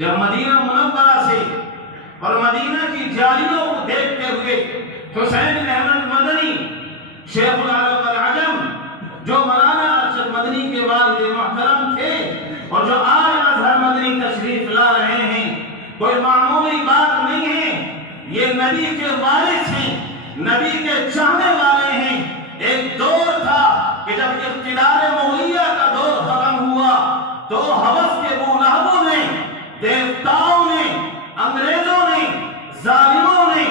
جب مدینہ منورہ سے اور مدینہ کی جالیوں کو دیکھتے ہوئے حسین احمد مدنی شیخ العرب العجم جو مولانا ارشد مدنی کے والد محترم تھے اور جو آج اظہر مدنی تشریف لا رہے ہیں، کوئی معمولی بات نہیں ہے، یہ نبی کے وارث ہیں، نبی کے چاہنے والے ہیں۔ ایک دور تھا کہ جب اقتدار مغلیہ کا دور ختم ہوا تو حوث کے بولہبوں نے، دیوتاؤں نے، انگریزوں نے، ظالموں نے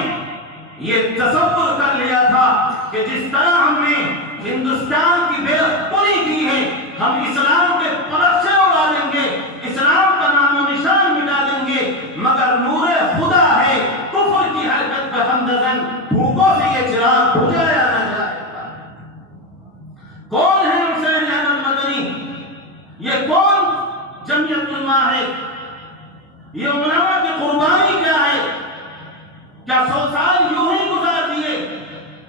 یہ تصور کر لیا تھا کہ جس طرح ہم نے ہندوستان کی بے پوری کی ہے، ہم اسلام کے پرچے اڑا دیں گے، اسلام کا نام و نشان مٹا دیں گے، مگر نور خدا ہے، کفر کی حرکت کا ہمدن بھوکوں سے یہ چراغ بجھایا نہ جائے گا۔ کون ہے حسین احمد مدنی؟ یہ کون جمعیت علماء ہے؟ یہ علماء کی قربانی کیا ہے؟ کیا 100 سال یوں ہی گزار دیے؟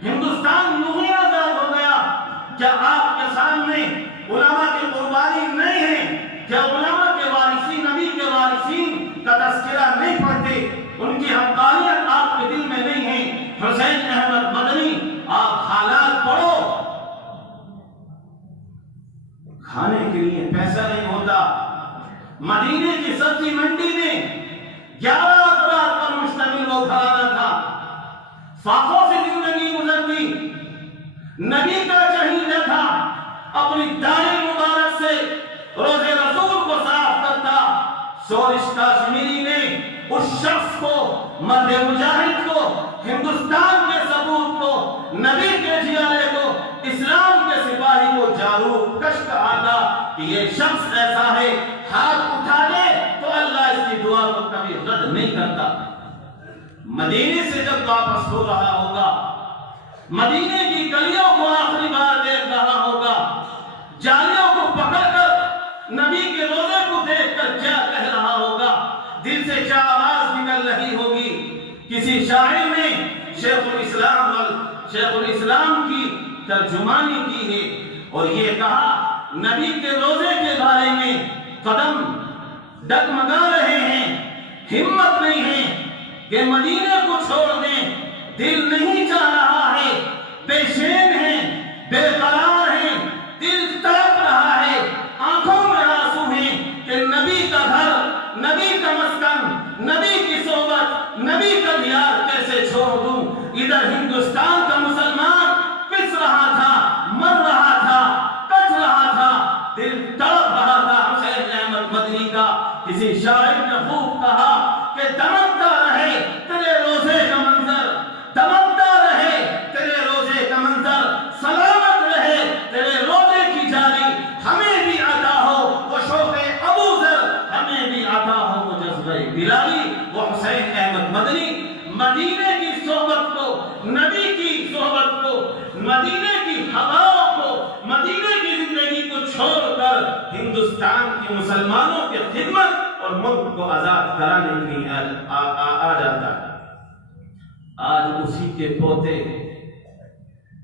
ہندوستان یوں ہی آزاد ہو گیا؟ کیا آپ کے سامنے علماء کی قربانی نہیں ہے؟ کیا علماء کے وارثین، نبی کے وارثین کا تذکرہ نہیں پڑھتے؟ ان کی حقانیت آپ کے دل میں نہیں ہے؟ حسین احمد مدنی، آپ حالات پڑھو، کھانے کے لیے پیسہ نہیں ہوتا۔ مدینے کی سبزی منڈی میں 11 افراد پر مشتمل وہ گھرانہ تھا، فاقوں سے زندگی گزرتی، نبی کا چہیدہ تھا، اپنی داڑھی مبارک سے روز رسول کو صاف کرتا۔ سورش کاشمیری نے اس شخص کو، مرد مجاہد کو، ہندوستان کے ثبوت کو، نبی کے جیالے کو، اسلام کے سپاہی کو جاروب کش کہا تھا کہ یہ شخص ایسا ہے، ہاتھ اٹھا دے تو اللہ اس کی دعا کو کبھی رد نہیں کرتا۔ مدینے سے جب واپس ہو رہا ہوگا، مدینے کی گلیوں کو آخری بار دیکھ رہا ہوگا، جالیوں کو پکڑ کر نبی کے روزے کو دیکھ کر کیا کہہ رہا ہوگا، دل سے کیا آواز نکل رہی ہوگی۔ کسی شاعر نے شیخ الاسلام کی ترجمانی کی ہے اور یہ کہا، نبی کے روزے کے بارے میں قدم ڈگمگا رہے ہیں، ہمت نہیں ہے کہ مدینے کو چھوڑ دیں، دل نہیں چاہ رہا ہے، بے چین ہیں، بے قرار ہیں، دل تڑپ رہا ہے، آنکھوں میں آنسو ہیں کہ نبی کا گھر، نبی کا مسکن، نبی کی صحبت، نبی کا دیار کیسے چھوڑ دوں۔ ادھر ہندوستان کا مسلمان پس رہا تھا، مر رہا تھا، کٹ رہا تھا، دل تڑپ رہا تھا۔ حسین احمد مدنی کا کسی شاعر نے خوب کہا کہ دمکتا رہے تیرے روزے کا منظر، دمکتا رہے تیرے روزے کا منظر، سلامت رہے تیرے روزے کی جاری، ہمیں بھی عطا ہو وہ شوق ابو ذر، ہمیں بھی عطا ہو وہ جذبہ بلالی۔ وہ حسین احمد مدنی مدینے کی صحبت کو، نبی کی صحبت کو، مدینے کی ہواؤں کو، مدینے کی زندگی کو چھوڑ کر ہندوستان کے مسلمانوں کی خدمت اور ملک کو آزاد کرانے کے لیے آ جاتا ہے۔ آج اسی کے پوتے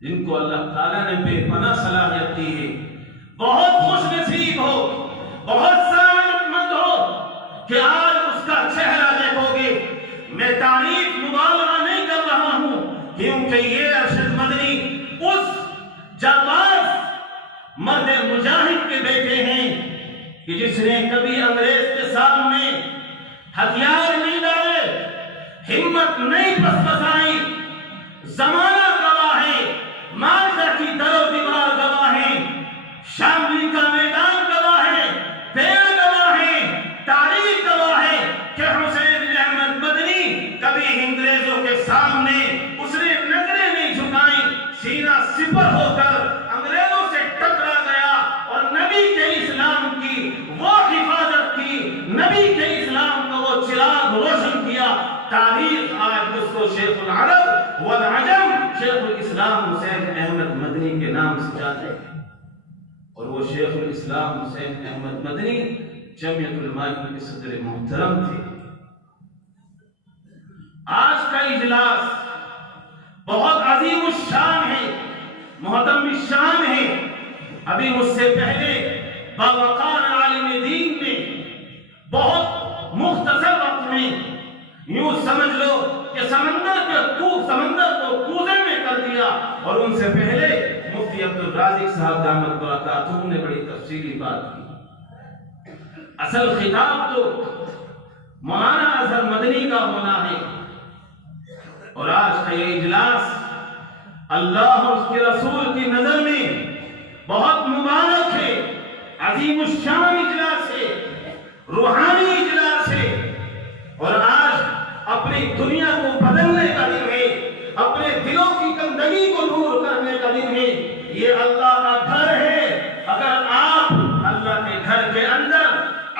جن کو اللہ تعالیٰ نے بے پناہ صلاحیت دی ہے، بہت خوش نصیب ہو، بہت سعادت مند ہو کہ آج اس کا چہرہ دیکھو گے۔ میں تعریف مبالغہ نہیں کر رہا ہوں، کیونکہ یہ ارشد مدنی اس جانباز مرد مجاہد کے بیٹے ہیں کہ جس نے کبھی انگریز کے سامنے ہتھیار نہیں ڈالے، ہمت نہیں پسپسائی۔ زمانہ گواہ ہے، مالدہ کی در و دیوار گواہ ہے، شاملی کا میدان گواہ ہے، پیڑ گواہ ہے، تاریخ گواہ ہے کہ حسین احمد مدنی کبھی انگریزوں کے سامنے اس نے نظریں نہیں جھکائیں، سینہ سپر ہو کر انگریزوں سے ٹکرا گیا اور نبی کے اسلام کی وہ حفاظت کی، نبی کے اسلام کا وہ چراغ روشن کیا۔ تاریخ آج اس کو شیخ العرب والعجم، شیخ الاسلام حسین احمد مدنی کے نام سے جاتے ہیں، اور وہ شیخ الاسلام حسین احمد مدنی جمعیت علماء کے صدر محترم تھے۔ آج کا اجلاس بہت عظیم الشان ہے، محترم الشان ہے۔ ابھی مجھ سے پہلے باوقار عالم دین نے بہت مختلف سمندر کو کوزے میں کر دیا. اور ان سے پہلے مفتی عبدالرازق صاحب دامت برکاتہم نے بڑی تفصیلی بات کی. اصل خطاب تو مولانا اظہر مدنی کا ہونا ہے. اور آج کا یہ اجلاس اللہ اور اس کے رسول کی نظر میں بہت مبارک ہے، عظیم الشان اجلاس ہے، روحانی اجلاس ہے. اور آج اپنی دنیا کو بدلنے کا دن ہے، اپنے دلوں کی گندگی کو دور کرنے کا دن ہے. یہ اللہ کا گھر ہے. اگر آپ اللہ کے گھر کے اندر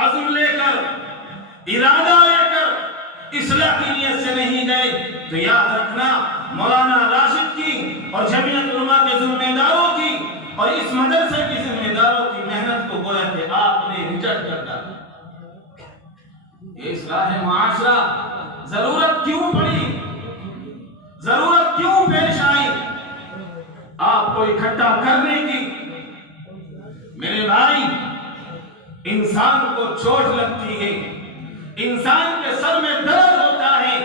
عزم لے کر، ارادہ لے کر اصلاح کی نیت سے نہیں گئے تو یاد رکھنا مولانا راشد کی اور جمعیت علماء کے ذمہ داروں کی اور اس مدرسے کی ذمہ داروں کی محنت کو گویا کہ آپ نے ریجیکٹ کر ڈالا. یہ اصلاح معاشرہ ضرورت کیوں پڑی، ضرورت کیوں پیش آئی آپ کو اکٹھا کرنے کی؟ میرے بھائی، انسان کو چوٹ لگتی ہے، انسان کے سر میں درد ہوتا ہے،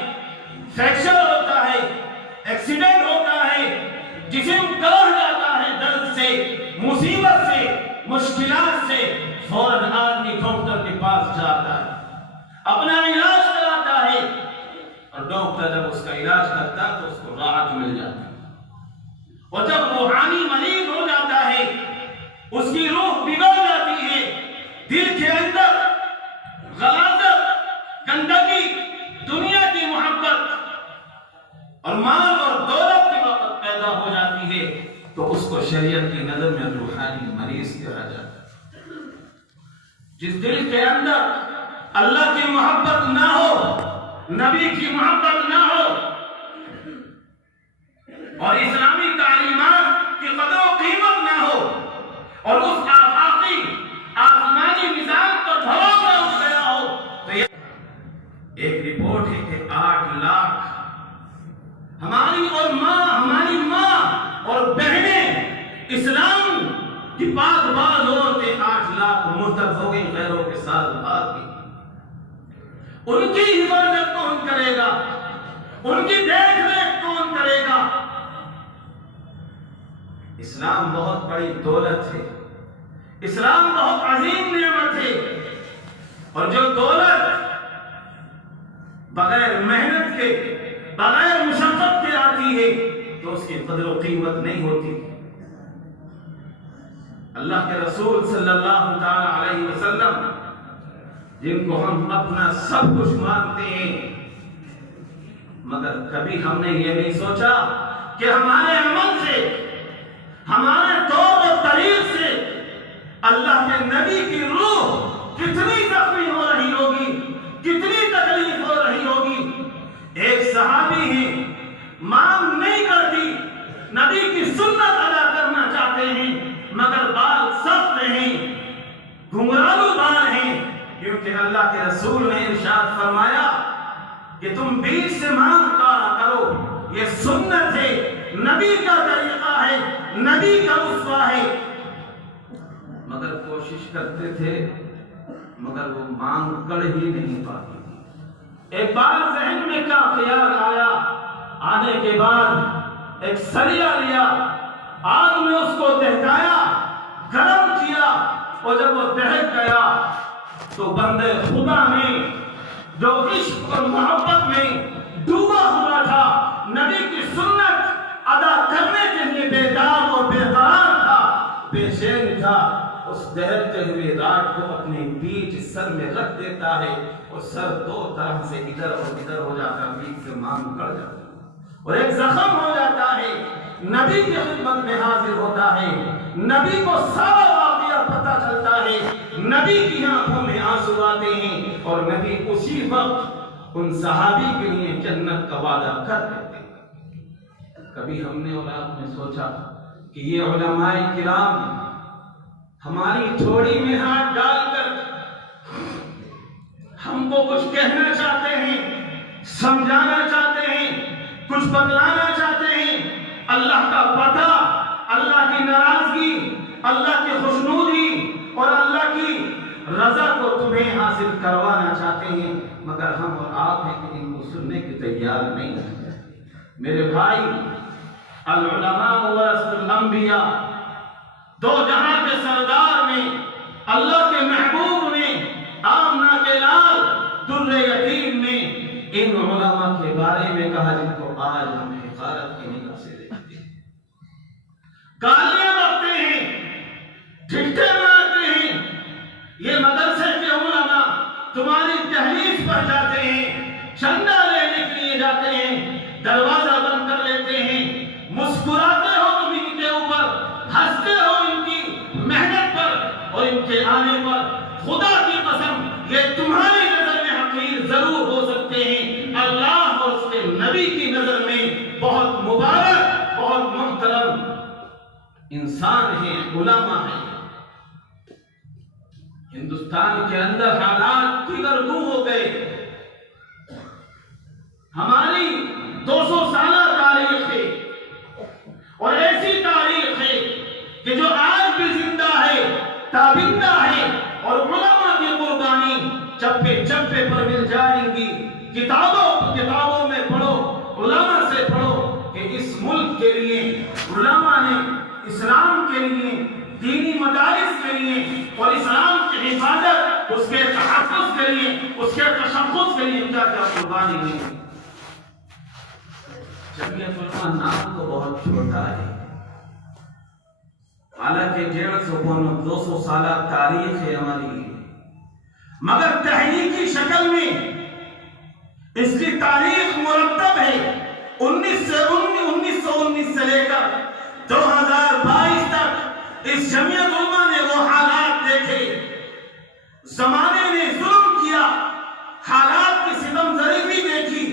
فریکچر ہوتا ہے، ایکسیڈنٹ ہوتا ہے، جسم کڑھ جاتا ہے درد سے، مصیبت سے، مشکلات سے، فوراً آدمی ڈاکٹر کے پاس جاتا ہے، اپنا علاج کراتا ہے. اور ڈاکٹر جب اس کا علاج کرتا ہے تو اس کو راحت مل جاتی ہے. اور جب روحانی مریض ہو جاتا ہے، اس کی روح بگڑ جاتی ہے، دل کے اندر غلاظت، گندگی، دنیا کی محبت اور مال اور دولت کی وقت پیدا ہو جاتی ہے تو اس کو شریعت کی نظر میں روحانی مریض کہا جاتا ہے. جس دل کے اندر اللہ کی محبت نہ ہو، نبی کی محبت نہ ہو اور اسلامی تعلیمات کی قدر و قیمت نہ ہو اور اس آفاقی آسمانی نظام پر بھروسہ اٹھ گیا ہو تو یہ ایک رپورٹ ہے کہ 8 لاکھ ہماری ماں اور بہنیں اسلام کی پاک باز عورتیں 8 لاکھ مرتد ہو گئی، غیروں کے ساتھ بھاگ گئی. ان کی حفاظت کون کرے گا؟ ان کی دیکھ ریکھ کون کرے گا؟ اسلام بہت بڑی دولت ہے، اسلام بہت عظیم نعمت ہے. اور جو دولت بغیر محنت کے، بغیر مشقت کے آتی ہے تو اس کی قدر و قیمت نہیں ہوتی. اللہ کے رسول صلی اللہ تعالی علیہ وسلم جن کو ہم اپنا سب کچھ مانتے ہیں، مگر کبھی ہم نے یہ نہیں سوچا کہ ہمارے عمل سے، ہمارے طور و طریق سے اللہ کے نبی کی روح کتنی زخمی ہو رہی ہوگی، کتنی تکلیف ہو رہی ہوگی. ایک صحابی ہیں، مانگ نہیں کرتی، نبی کی سنت ادا کرنا چاہتے ہیں مگر بال سخت ہیں، گھنگرالو بال ہیں، کیونکہ اللہ کے رسول نے ارشاد فرمایا کہ تم بیچ سے مانگ کرو، یہ سنت ہے، نبی کا طریقہ ہے، نبی کا اسوہ ہے. مگر کوشش کرتے تھے مگر وہ مانگ کر ہی نہیں پاتی. ایک بار ذہن میں کیا خیال آیا، آنے کے بعد ایک سریا لیا، آگ میں اس کو دہکایا، گرم کیا، اور جب وہ دہک گیا تو بندے خدا میں جو عشق اور محبت میں ڈوبا ہوا تھا، نبی کی سنت ادا کرنے کے لیے بیدار اور بیقرار تھا، بے چین تھا، اس دہتے ہوئے راڈ کو اپنے بیچ سر میں رکھ دیتا ہے اور سر دو طرف سے ادھر اور ادھر ہو جاتا ہے، بیچ سے مانگ کر جاتا ہے اور ایک زخم ہو جاتا ہے. نبی کی خدمت میں حاضر ہوتا ہے، نبی کو سارا واقعہ پتہ چلتا ہے، نبی کی آنکھوں میں آنسو آتے ہیں اور نبی اسی وقت ان صحابی کے لیے جنت کا وعدہ کر دیتے ہیں. کبھی ہم نے اور آپ نے سوچا کہ یہ علماء کرام ہماری تھوڑی میں ہاتھ ڈال کر ہم کو کچھ کہنا چاہتے ہیں، سمجھانا چاہتے ہیں، کچھ بتلانا چاہتے ہیں، اللہ کا پتہ، اللہ کی ناراضگی، اللہ کی خوشنودی اور اللہ کی رضا کو تمہیں حاصل کروانا چاہتے ہیں. مگر ہم اور آپ ہیں کہ ان کو سننے کے تیار نہیں ہیں۔ میرے بھائی، العلماء ورثۃ الانبیاء، دو جہاں کے سردار نے، اللہ کے محبوب نے، آمنہ کے لال در یتیم نے ان علماء کے بارے میں کہا جن کو آج ہم حقارت کی نگاہ سے دیکھتے ہیں، گالیاں بکتے ہیں، ٹھٹے مارتے ہیں۔ یہ مدرسے کے علماء تمہاری دہلیز پر جاتے ہیں، چندہ لینے کے لیے جاتے ہیں، دروازہ بند کر لیتے ہیں، مسکراتے ہو تم ان کے اوپر، ہنستے ہو ان کی محنت پر اور ان کے آنے پر۔ خدا کی قسم یہ تمہاری نظر میں حقیر ضرور ہو سکتے ہیں، اللہ اور اس کے نبی کی نظر میں بہت مبارک، بہت محترم انسان ہیں، علماء ہیں۔ ہندوستان کے اندر حالات دیگرگوں ہو گئے۔ ہماری 200 سالہ تاریخ ہے اور ایسی تاریخ ہے کہ جو آج بھی زندہ ہے، تابندہ ہے، اور علماء کی قربانی چپے چپے پر مل جائیں گی۔ کتابوں میں پڑھو، علماء سے پڑھو کہ اس ملک کے لیے علماء نے اسلام کے لیے، دینی مدارس کے لیے اور اسلام کی حفاظت، اس کے تحفظ کے لیے، اس کے تشخص کے لیے کیا کیا قربانی ہوئی۔ جمعیت علماء نام تو بہت چھوٹا ہے، حالانکہ 150-200 سالہ تاریخ ہے ہماری، مگر تحریکی شکل میں اس کی تاریخ مرتب ہے۔ 1919 سے لے کر 2022 تک اس جمعیت علماء نے وہ حالات دیکھے، زمانے نے ظلم کیا، حالات کی ستم ظریفی دیکھی،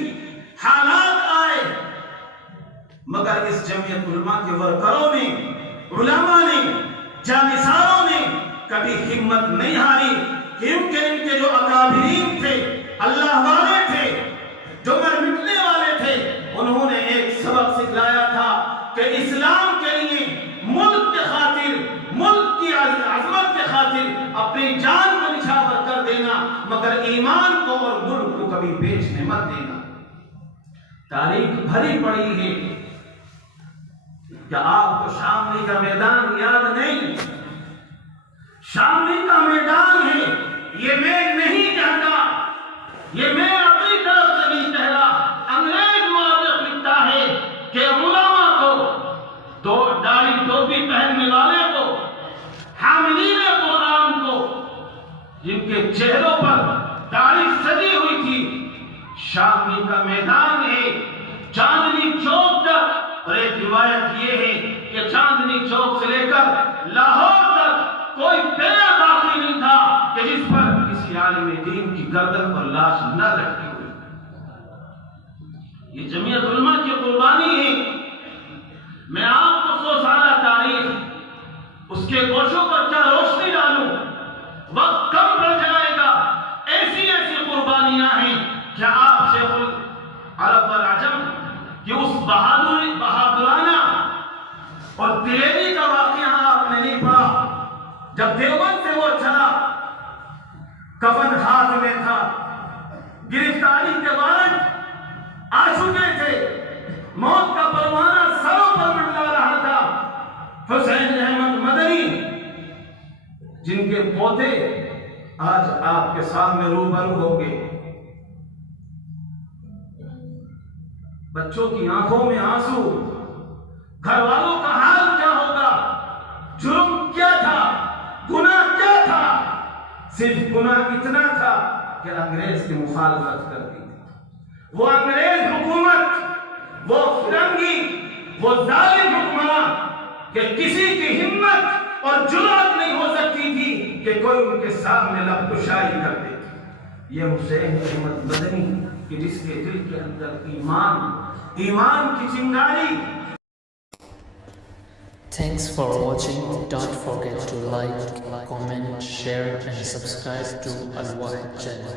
حالات آئے، مگر اس جمعیت علماء کے ورکروں نے، علماء نے، جانثاروں نے کبھی ہمت نہیں ہاری، کیونکہ ان کے جو اکابرین تھے، اللہ والے تھے، جو مر مٹنے والے تھے، انہوں نے ایک سبق سکھلایا تھا کہ اسلام کے لیے، ملک کے خاطر، ملک کی عظمت کے خاطر اپنی جان کو نچھاور کر دینا، مگر ایمان کو اور ملک کو کبھی بیچنے مت دینا۔ تاریخ بھری پڑی ہے۔ کیا آپ کو شاملی کا میدان یاد نہیں؟ شاملی کا میدان ہے، یہ میں نہیں کہتا، یہ میں اپنی طرف سے نہیں کہہ رہا، انگریز مورخ لکھتا ہے کہ علماء کو، تو داڑھی ٹوپی پہننے والے کو، حاملین قرآن کو، جن کے چہروں پر داڑھی سجی ہوئی تھی، شاملی کا میدان ہے، چاندنی چوک تک۔ اور ایک روایت یہ ہے کہ چاندنی چوک سے لے کر لاہور تک کوئی پیرا باقی نہیں تھا کہ جس پر کسی عالم دین کی گردن پر لاش نہ رکھی ہوئی۔ یہ جمعیت علماء کی قربانی ہے۔ میں آپ کو 100 سالہ تاریخ، اس کے گوشوں پر کیا روشنی ڈالوں، وقت کم پڑ جائے گا۔ ایسی ایسی قربانیاں ہیں کہ آپ شیخ العرب والعجم کہ اس بہادرانہ اور دلیری کا واقعہ آپ نے نہیں پڑھا۔ جب دیوبند سے وہ چلا، کفن ہاتھ میں تھا، گرفتاری کے وارنٹ آ چکے تھے، موت کا پروانہ سروں پر منڈلا رہا تھا۔ حسین احمد مدنی، جن کے پوتے آج آپ کے سامنے روبرو ہوں گے، بچوں کی آنکھوں میں آنسو، گھر والوں کا حال کیا ہوگا؟ جرم کیا تھا؟ گناہ کیا تھا؟ صرف گناہ اتنا تھا کہ انگریز کی مخالفت کر دی تھی۔ وہ انگریز حکومت، وہ فرنگی، وہ ظالم حکمران کہ کسی کی ہمت اور جرأت نہیں ہو سکتی تھی کہ کوئی ان کے سامنے لب کشائی کر دے۔ یہ حسین احمد مدنی کہ جس کے دل کے اندر ایمان کی چنگاری۔ Thanks for watching. Don't forget to like, comment, share and subscribe to Al Wahid channel.